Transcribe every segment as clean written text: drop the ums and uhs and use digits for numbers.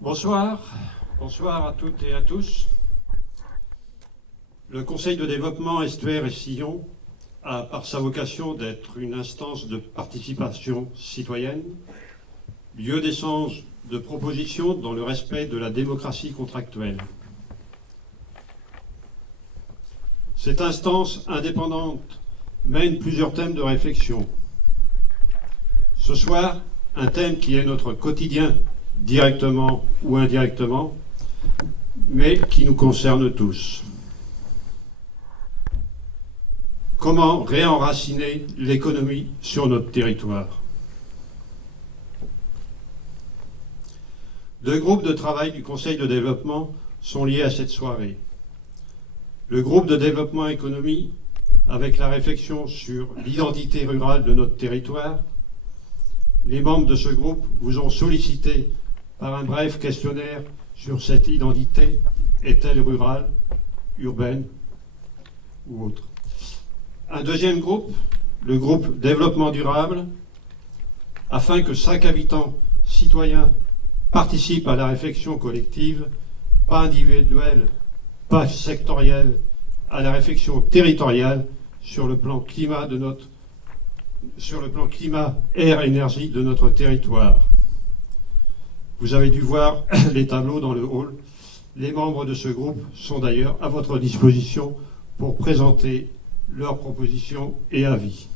Bonsoir, bonsoir à toutes et à tous. Le Conseil de développement Estuaire et Sillon a, par sa vocation d'être une instance de participation citoyenne, lieu d'échange de propositions dans le respect de la démocratie contractuelle. Cette instance indépendante mène plusieurs thèmes de réflexion. Ce soir, un thème qui est notre quotidien, directement ou indirectement, mais qui nous concerne tous. Comment réenraciner l'économie sur notre territoire? Deux groupes de travail du Conseil de développement sont liés à cette soirée. Le groupe de développement économie, avec la réflexion sur l'identité rurale de notre territoire. Les membres de ce groupe vous ont sollicité par un bref questionnaire sur cette identité, est-elle rurale, urbaine ou autre. Un deuxième groupe, le groupe développement durable, afin que chaque habitant citoyen participe à la réflexion collective, pas individuelle, pas sectorielle, à la réflexion territoriale sur le plan climat air, énergie de notre territoire. Vous avez dû voir les tableaux dans le hall. Les membres de ce groupe sont d'ailleurs à votre disposition pour présenter leurs propositions et avis.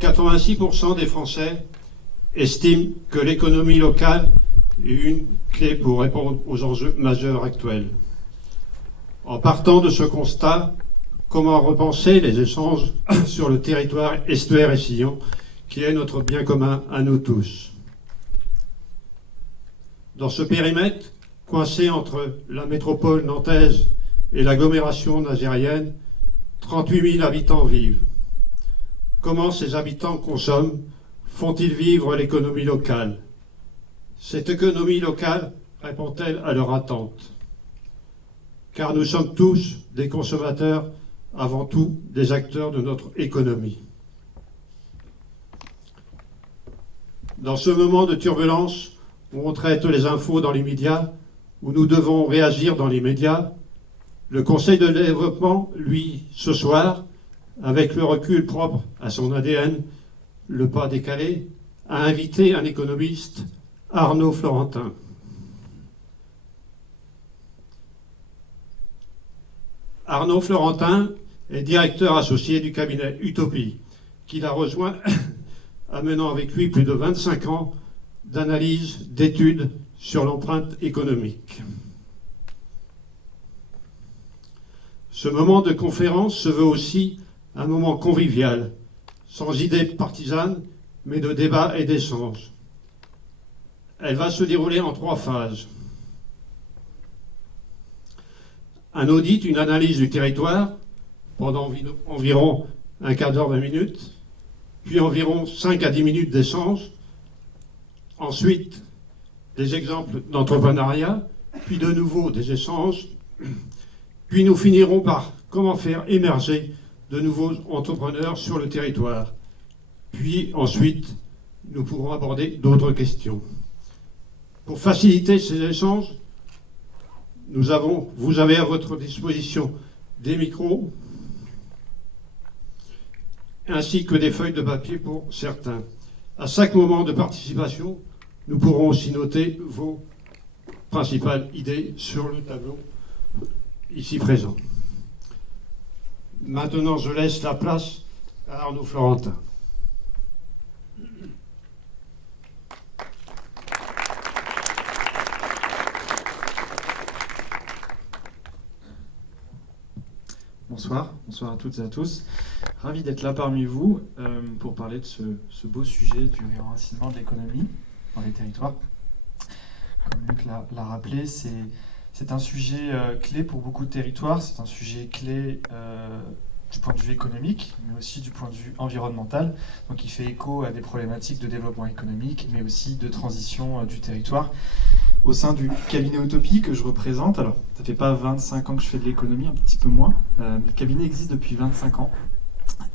86% des Français estiment que l'économie locale est une clé pour répondre aux enjeux majeurs actuels. En partant de ce constat, comment repenser les échanges sur le territoire Estuaire et Sillon, qui est notre bien commun à nous tous? Dans ce périmètre, coincé entre la métropole nantaise et l'agglomération nazérienne, 38 000 habitants vivent. Comment ces habitants consomment? Font-ils vivre l'économie locale? Cette économie locale répond-elle à leurs attentes? Car nous sommes tous des consommateurs, avant tout des acteurs de notre économie. Dans ce moment de turbulence, où on traite les infos dans les médias, où nous devons réagir dans les médias, le Conseil de développement, lui, ce soir, avec le recul propre à son ADN, le pas décalé, a invité un économiste, Arnaud Florentin. Arnaud Florentin est directeur associé du cabinet Utopie, qu'il a rejoint, amenant avec lui plus de 25 ans d'analyse, d'études sur l'empreinte économique. Ce moment de conférence se veut aussi un moment convivial, sans idées partisanes, mais de débat et d'échange. Elle va se dérouler en 3 phases. Un audit, une analyse du territoire, pendant environ un quart d'heure, 20 minutes, puis environ 5 à 10 minutes d'échange, ensuite des exemples d'entrepreneuriat, puis de nouveau des échanges, puis nous finirons par comment faire émerger de nouveaux entrepreneurs sur le territoire. Puis ensuite, nous pourrons aborder d'autres questions. Pour faciliter ces échanges, vous avez à votre disposition des micros, ainsi que des feuilles de papier pour certains. À chaque moment de participation, nous pourrons aussi noter vos principales idées sur le tableau ici présent. Maintenant, je laisse la place à Arnaud Florentin. Bonsoir à toutes et à tous. Ravi d'être là parmi vous pour parler de ce beau sujet du réenracinement de l'économie dans les territoires. Comme Luc l'a rappelé, c'est un sujet clé pour beaucoup de territoires, c'est un sujet clé du point de vue économique, mais aussi du point de vue environnemental. Donc il fait écho à des problématiques de développement économique, mais aussi de transition du territoire. Au sein du cabinet Utopie que je représente, alors ça fait pas 25 ans que je fais de l'économie, un petit peu moins, mais le cabinet existe depuis 25 ans.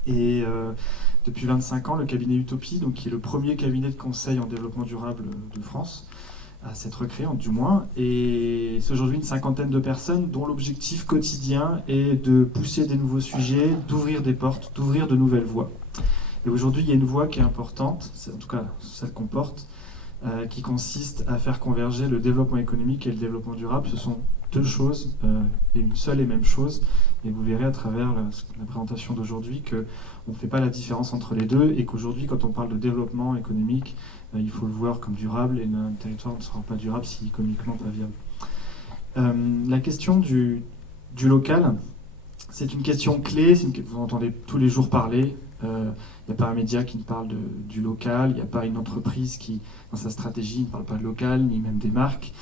Et depuis 25 ans, le cabinet Utopie, donc, qui est le premier cabinet de conseil en développement durable de France, à s'être créé, du moins. Et c'est aujourd'hui une cinquantaine de personnes dont l'objectif quotidien est de pousser des nouveaux sujets, d'ouvrir des portes, d'ouvrir de nouvelles voies. Et aujourd'hui, il y a une voie qui est importante, c'est en tout cas celle qu'on porte, qui consiste à faire converger le développement économique et le développement durable. Ce sont deux choses et une seule et même chose. Et vous verrez à travers la présentation d'aujourd'hui qu'on ne fait pas la différence entre les deux et qu'aujourd'hui, quand on parle de développement économique, il faut le voir comme durable et un territoire ne sera pas durable si économiquement pas viable. La question du local, c'est une question clé, vous entendez tous les jours parler. Il n'y a pas un média qui ne parle du local, il n'y a pas une entreprise qui, dans sa stratégie, ne parle pas de local, ni même des marques.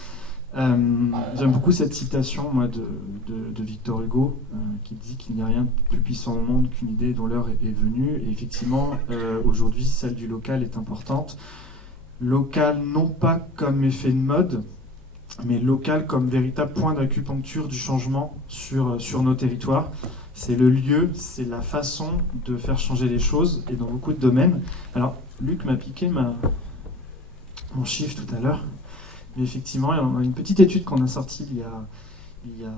J'aime beaucoup cette citation moi, de Victor Hugo qui dit qu'il n'y a rien de plus puissant au monde qu'une idée dont l'heure est venue. Et effectivement, aujourd'hui, celle du local est importante. Local non pas comme effet de mode, mais local comme véritable point d'acupuncture du changement sur nos territoires. C'est le lieu, c'est la façon de faire changer les choses, et dans beaucoup de domaines. Alors, Luc m'a piqué mon chiffre tout à l'heure. Mais effectivement, il y a une petite étude qu'on a sortie il y a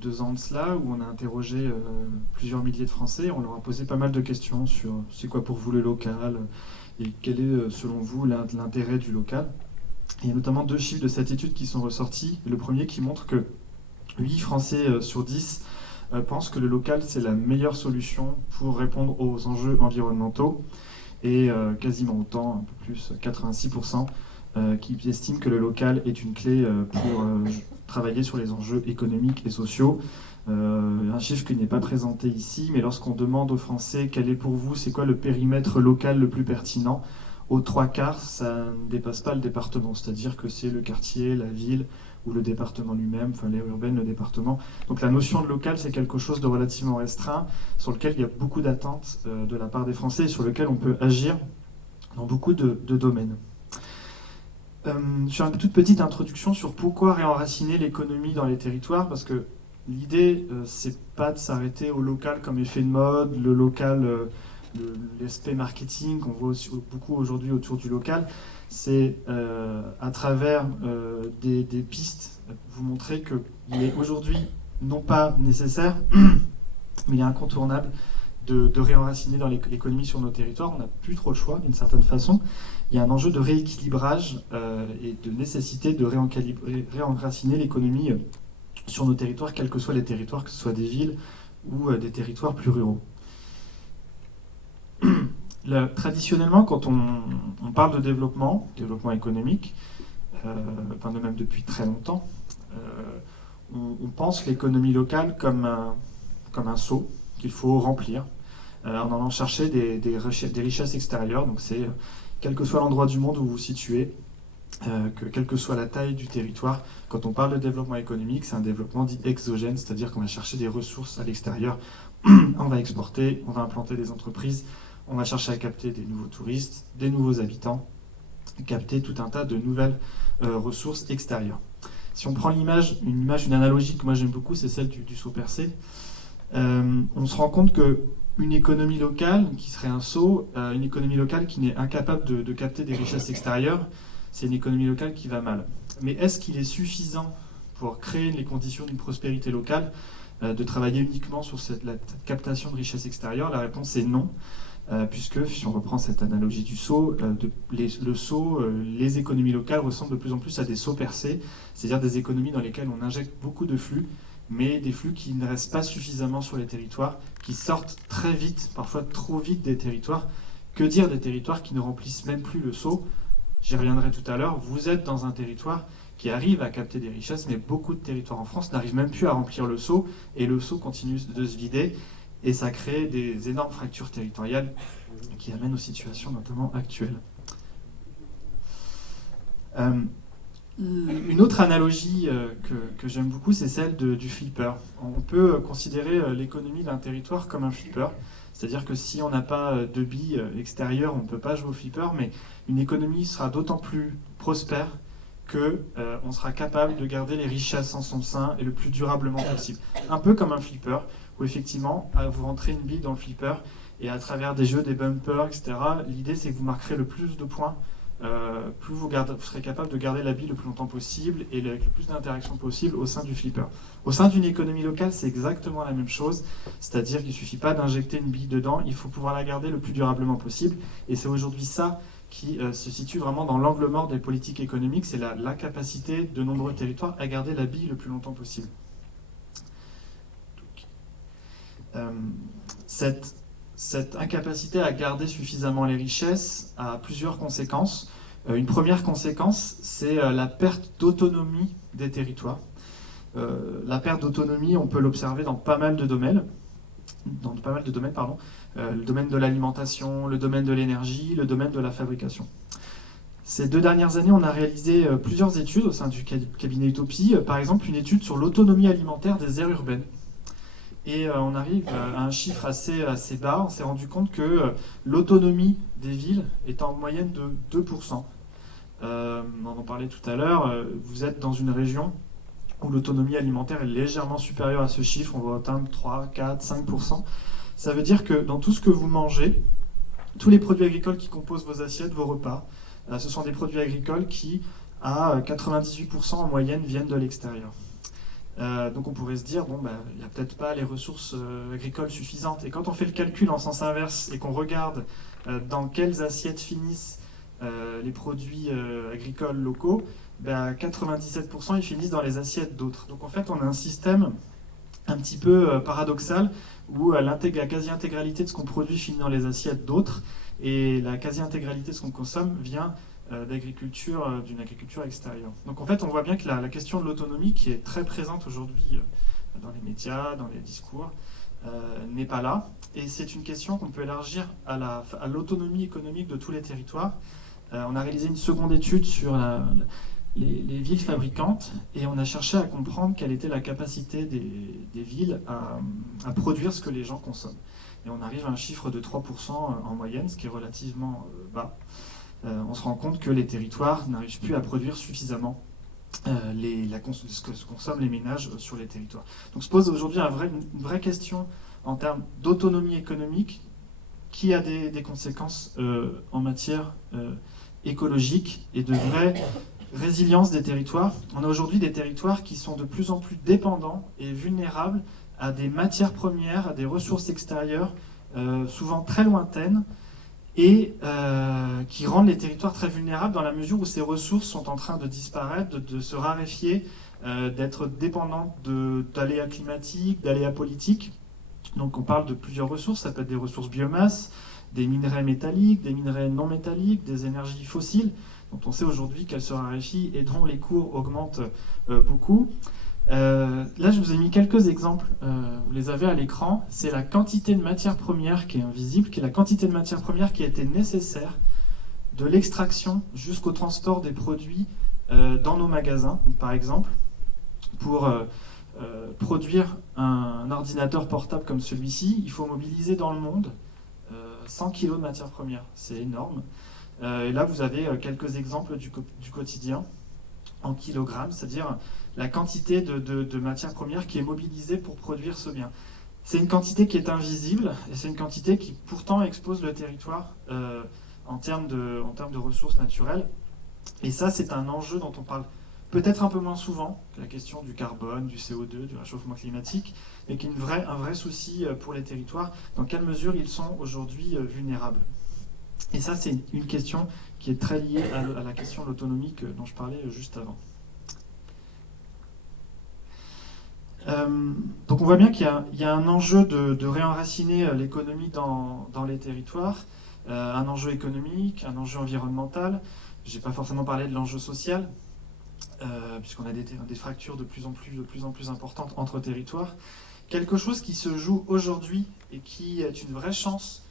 2 ans de cela, où on a interrogé plusieurs milliers de Français. On leur a posé pas mal de questions sur c'est quoi pour vous le local et quel est selon vous l'intérêt du local. Et il y a notamment 2 chiffres de cette étude qui sont ressortis. Le premier qui montre que 8 Français sur 10 pensent que le local c'est la meilleure solution pour répondre aux enjeux environnementaux. Et quasiment autant, un peu plus, 86%. Qui estime que le local est une clé pour travailler sur les enjeux économiques et sociaux. Un chiffre qui n'est pas présenté ici, mais lorsqu'on demande aux Français quel est pour vous, c'est quoi le périmètre local le plus pertinent, aux 3/4, ça ne dépasse pas le département, c'est-à-dire que c'est le quartier, la ville ou le département lui-même, enfin l'aire urbaine, le département. Donc la notion de local, c'est quelque chose de relativement restreint, sur lequel il y a beaucoup d'attentes de la part des Français et sur lequel on peut agir dans beaucoup de domaines. Je fais une toute petite introduction sur pourquoi réenraciner l'économie dans les territoires, parce que l'idée, c'est pas de s'arrêter au local comme effet de mode, le local, l'aspect marketing qu'on voit aussi beaucoup aujourd'hui autour du local. C'est à travers des pistes vous montrer qu'il est aujourd'hui non pas nécessaire, mais il est incontournable de réenraciner dans l'économie sur nos territoires. On n'a plus trop le choix d'une certaine façon. Il y a un enjeu de rééquilibrage et de nécessité de réenraciner l'économie sur nos territoires, quels que soient les territoires, que ce soit des villes ou des territoires plus ruraux. Traditionnellement, quand on parle de développement économique, enfin de même depuis très longtemps, on pense l'économie locale comme un seau qu'il faut remplir en allant chercher des richesses extérieures. Donc c'est quel que soit l'endroit du monde où vous vous situez, quelle que soit la taille du territoire, quand on parle de développement économique, c'est un développement dit exogène, c'est-à-dire qu'on va chercher des ressources à l'extérieur, on va exporter, on va implanter des entreprises, on va chercher à capter des nouveaux touristes, des nouveaux habitants, capter tout un tas de nouvelles ressources extérieures. Si on prend une analogie que moi j'aime beaucoup, c'est celle du seau percé. On se rend compte qu'une économie locale qui serait un seau, une économie locale qui n'est incapable de capter des richesses extérieures, c'est une économie locale qui va mal. Mais est-ce qu'il est suffisant pour créer les conditions d'une prospérité locale de travailler uniquement sur la captation de richesses extérieures? La réponse est non, puisque si on reprend cette analogie du seau, les économies locales ressemblent de plus en plus à des seaux percés, c'est-à-dire des économies dans lesquelles on injecte beaucoup de flux, mais des flux qui ne restent pas suffisamment sur les territoires, qui sortent très vite, parfois trop vite des territoires. Que dire des territoires qui ne remplissent même plus le seau? J'y reviendrai tout à l'heure. Vous êtes dans un territoire qui arrive à capter des richesses, mais beaucoup de territoires en France n'arrivent même plus à remplir le seau, et le seau continue de se vider, et ça crée des énormes fractures territoriales qui amènent aux situations notamment actuelles. Une autre analogie que j'aime beaucoup, c'est celle du flipper. On peut considérer l'économie d'un territoire comme un flipper, c'est-à-dire que si on n'a pas de billes extérieures, on ne peut pas jouer au flipper, mais une économie sera d'autant plus prospère qu'on sera capable de garder les richesses en son sein et le plus durablement possible. Un peu comme un flipper, où effectivement, vous rentrez une bille dans le flipper Et à travers des jeux, des bumpers, etc., l'idée c'est que vous marquerez le plus de points, plus vous serez capable de garder la bille le plus longtemps possible et avec le plus d'interactions possible au sein du flipper. Au sein d'une économie locale, c'est exactement la même chose, c'est-à-dire qu'il ne suffit pas d'injecter une bille dedans, il faut pouvoir la garder le plus durablement possible. Et c'est aujourd'hui ça qui se situe vraiment dans l'angle mort des politiques économiques, c'est la capacité de nombreux territoires à garder la bille le plus longtemps possible. Cette incapacité à garder suffisamment les richesses a plusieurs conséquences. Une première conséquence, c'est la perte d'autonomie des territoires. La perte d'autonomie, on peut l'observer dans pas mal de domaines. Le domaine de l'alimentation, le domaine de l'énergie, le domaine de la fabrication. Ces 2 dernières années, on a réalisé plusieurs études au sein du cabinet Utopie. Par exemple, une étude sur l'autonomie alimentaire des aires urbaines. Et on arrive à un chiffre assez bas. On s'est rendu compte que l'autonomie des villes est en moyenne de 2%. On en parlait tout à l'heure. Vous êtes dans une région où l'autonomie alimentaire est légèrement supérieure à ce chiffre. On va atteindre 3, 4, 5%. Ça veut dire que dans tout ce que vous mangez, tous les produits agricoles qui composent vos assiettes, vos repas, ce sont des produits agricoles qui, à 98% en moyenne, viennent de l'extérieur. Donc on pourrait se dire, il n'y a peut-être pas les ressources agricoles suffisantes. Et quand on fait le calcul en sens inverse et qu'on regarde dans quelles assiettes finissent les produits agricoles locaux, 97% ils finissent dans les assiettes d'autres. Donc en fait on a un système un petit peu paradoxal où la quasi-intégralité de ce qu'on produit finit dans les assiettes d'autres et la quasi-intégralité de ce qu'on consomme vient d'une agriculture extérieure. Donc en fait, on voit bien que la question de l'autonomie, qui est très présente aujourd'hui dans les médias, dans les discours, n'est pas là. Et c'est une question qu'on peut élargir à l'autonomie économique de tous les territoires. On a réalisé une seconde étude sur les villes fabricantes et on a cherché à comprendre quelle était la capacité des villes à produire ce que les gens consomment. Et on arrive à un chiffre de 3% en moyenne, ce qui est relativement bas. On se rend compte que les territoires n'arrivent plus à produire suffisamment ce que consomment les ménages sur les territoires. Donc se pose aujourd'hui une vraie question en termes d'autonomie économique qui a des conséquences en matière écologique et de vraie résilience des territoires. On a aujourd'hui des territoires qui sont de plus en plus dépendants et vulnérables à des matières premières, à des ressources extérieures, souvent très lointaines, et qui rendent les territoires très vulnérables dans la mesure où ces ressources sont en train de disparaître, de se raréfier, d'être dépendantes d'aléas climatiques, d'aléas politiques. Donc on parle de plusieurs ressources, ça peut être des ressources biomasse, des minerais métalliques, des minerais non métalliques, des énergies fossiles, dont on sait aujourd'hui qu'elles se raréfient et dont les cours augmentent beaucoup. Là, je vous ai mis quelques exemples, vous les avez à l'écran. C'est la quantité de matière première qui est invisible, qui est la quantité de matière première qui a été nécessaire de l'extraction jusqu'au transport des produits dans nos magasins. Donc, par exemple, pour produire un ordinateur portable comme celui-ci, il faut mobiliser dans le monde 100 kg de matière première. C'est énorme. Et là, vous avez quelques exemples du quotidien en kilogrammes, c'est-à-dire la quantité de matière première qui est mobilisée pour produire ce bien. C'est une quantité qui est invisible, et c'est une quantité qui pourtant expose le territoire en termes de ressources naturelles. Et ça, c'est un enjeu dont on parle peut-être un peu moins souvent, que la question du carbone, du CO2, du réchauffement climatique, mais qui est un vrai souci pour les territoires, dans quelle mesure ils sont aujourd'hui vulnérables. Et ça, c'est une question qui est très liée à la question de l'autonomie dont je parlais juste avant. Donc on voit bien qu'il y a un enjeu de réenraciner l'économie dans les territoires, un enjeu économique, un enjeu environnemental. Je n'ai pas forcément parlé de l'enjeu social, puisqu'on a des fractures de plus en plus importantes entre territoires. Quelque chose qui se joue aujourd'hui et qui est une vraie chance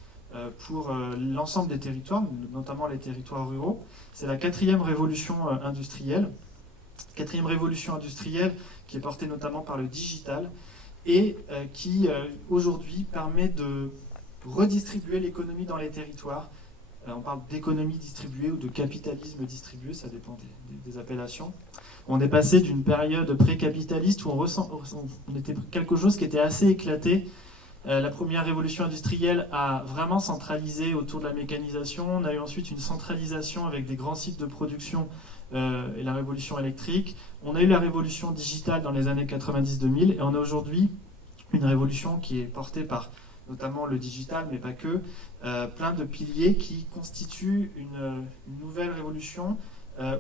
pour l'ensemble des territoires, notamment les territoires ruraux, c'est la 4e révolution industrielle. 4e révolution industrielle qui est portée notamment par le digital et qui aujourd'hui permet de redistribuer l'économie dans les territoires. On parle d'économie distribuée ou de capitalisme distribué, ça dépend des appellations. On est passé d'une période pré-capitaliste où on était quelque chose qui était assez éclaté, La première révolution industrielle a vraiment centralisé autour de la mécanisation. On a eu ensuite une centralisation avec des grands sites de production et la révolution électrique. On a eu la révolution digitale dans les années 90-2000 et on a aujourd'hui une révolution qui est portée par notamment le digital, mais pas que, plein de piliers qui constituent une nouvelle révolution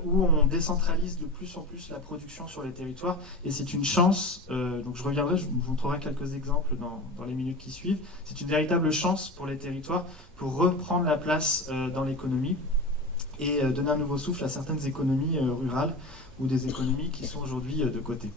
où on décentralise de plus en plus la production sur les territoires. Et c'est une chance, donc je reviendrai, je vous montrerai quelques exemples dans les minutes qui suivent. C'est une véritable chance pour les territoires pour reprendre la place dans l'économie et donner un nouveau souffle à certaines économies rurales ou des économies qui sont aujourd'hui de côté.